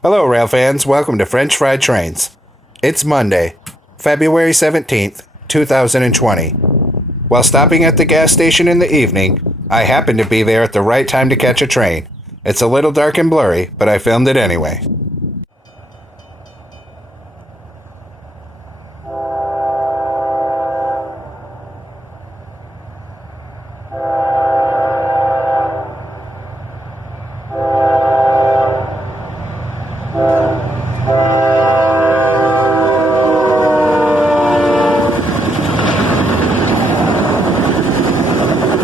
Hello, rail fans. Welcome to French Fried Trains. It's Monday, February 17th, 2020. While stopping at the gas station in the evening, I happened to be there at the right time to catch a train. It's a little dark and blurry, but I filmed it anyway.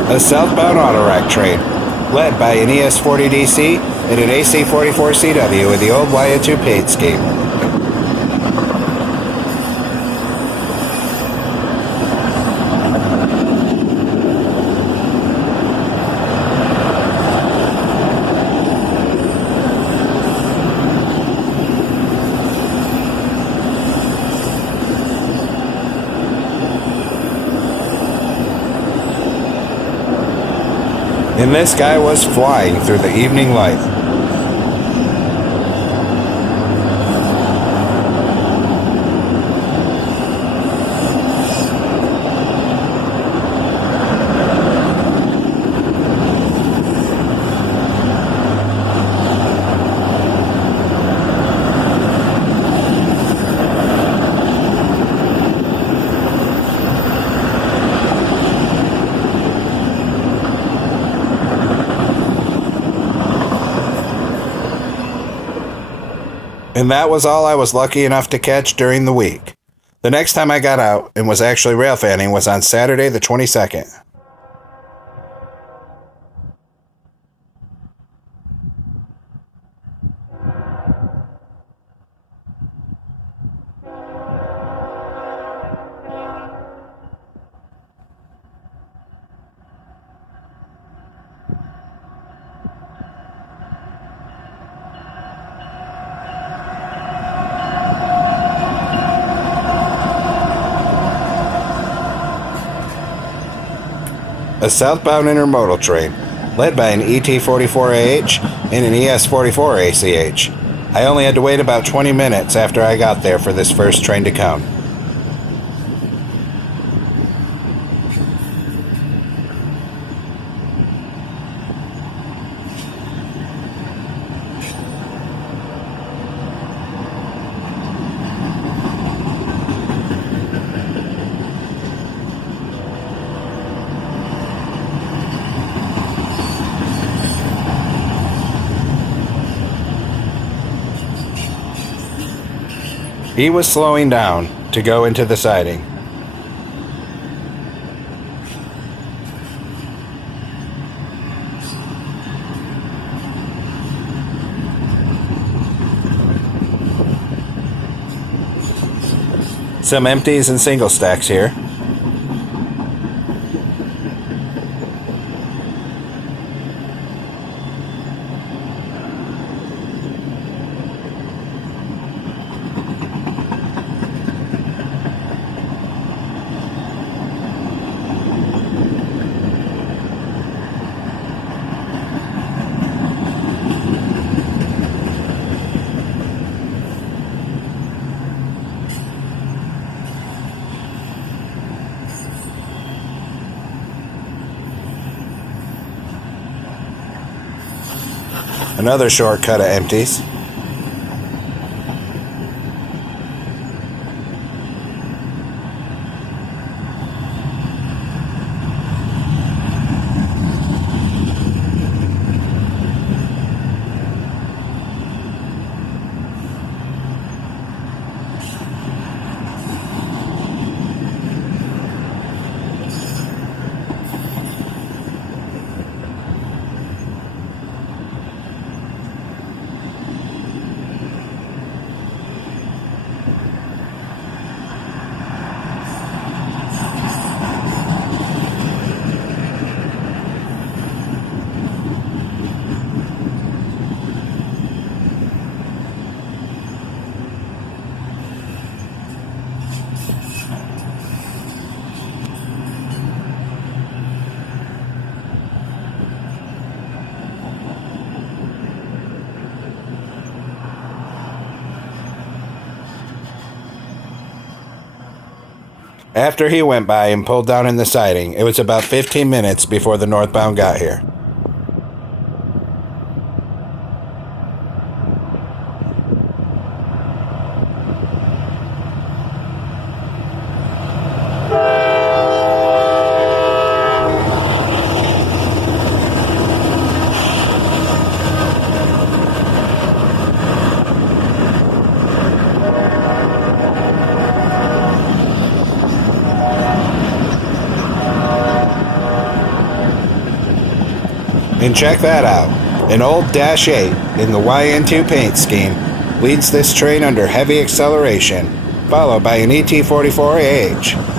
A southbound autorack train, led by an ES40DC and an AC44CW in the old YA2 paid scheme. And this guy was flying through the evening light. And that was all I was lucky enough to catch during the week. The next time I got out and was actually rail fanning was on Saturday the 22nd. A southbound intermodal train, led by an ET44AH and an ES44ACH. I only had to wait about 20 minutes after I got there for this first train to come. He was slowing down to go into the siding. Some empties and single stacks here. Another shortcut of empties. After he went by and pulled down in the siding, it was about 15 minutes before the northbound got here. And check that out. An old Dash 8 in the YN2 paint scheme leads this train under heavy acceleration, followed by an ET44AH.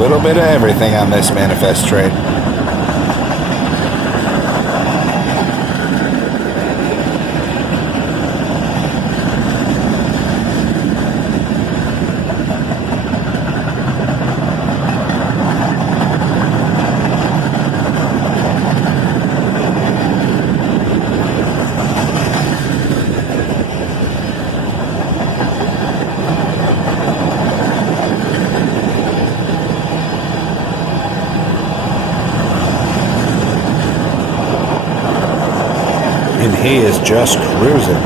Little bit of everything on this manifest train. And he is just cruising.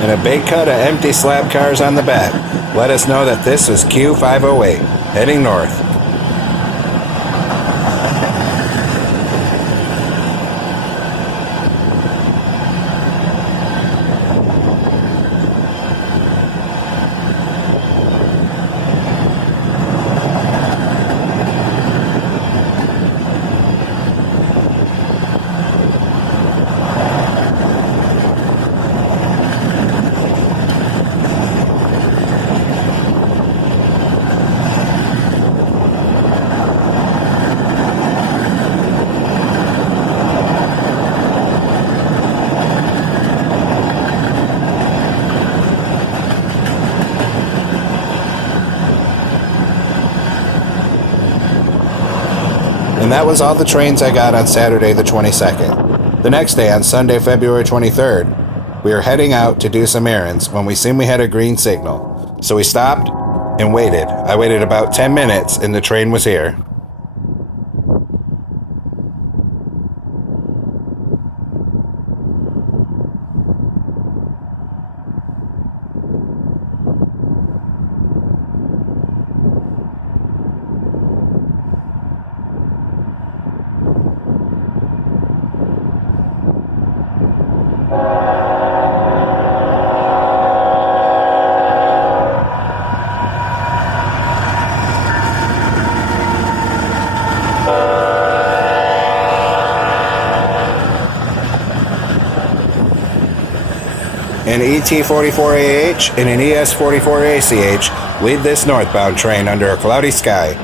And a big cut of empty slab cars on the back let us know that this is Q508, heading north. And that was all the trains I got on Saturday the 22nd. The next day, on Sunday, February 23rd, we were heading out to do some errands when we seen we had a green signal. So we stopped and waited. I waited about 10 minutes and the train was here. An ET44AH and an ES44ACH lead this northbound train under a cloudy sky.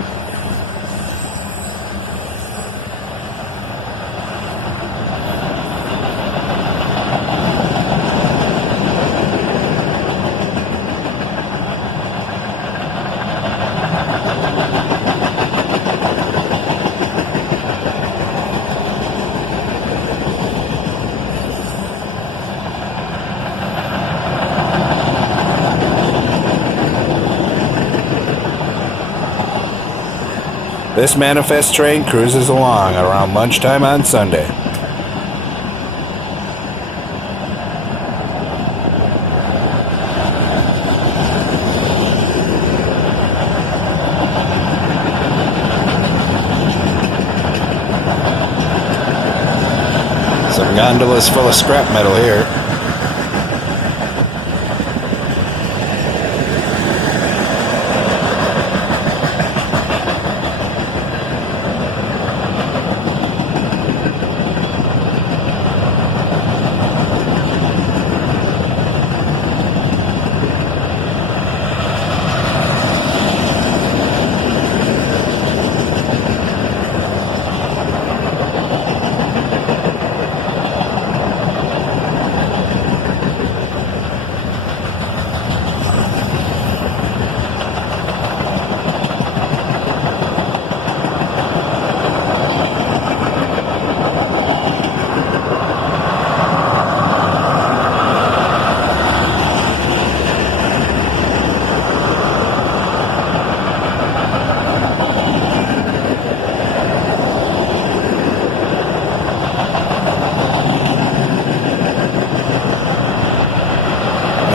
This manifest train cruises along around lunchtime on Sunday. Gondola's full of scrap metal here.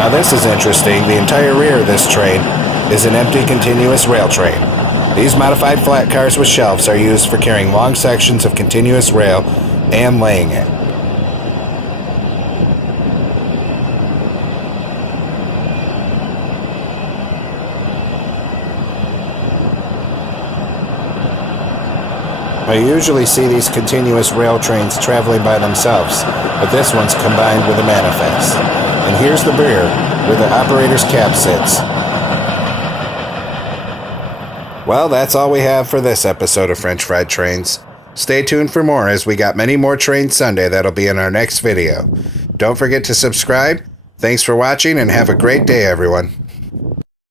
Now this is interesting. The entire rear of this train is an empty continuous rail train. These modified flat cars with shelves are used for carrying long sections of continuous rail and laying it. I usually see these continuous rail trains traveling by themselves, but this one's combined with a manifest. And here's the rear, where the operator's cab sits. Well, that's all we have for this episode of French Fried Trains. Stay tuned for more, as we got many more trains Sunday that'll be in our next video. Don't forget to subscribe. Thanks for watching, and have a great day, everyone.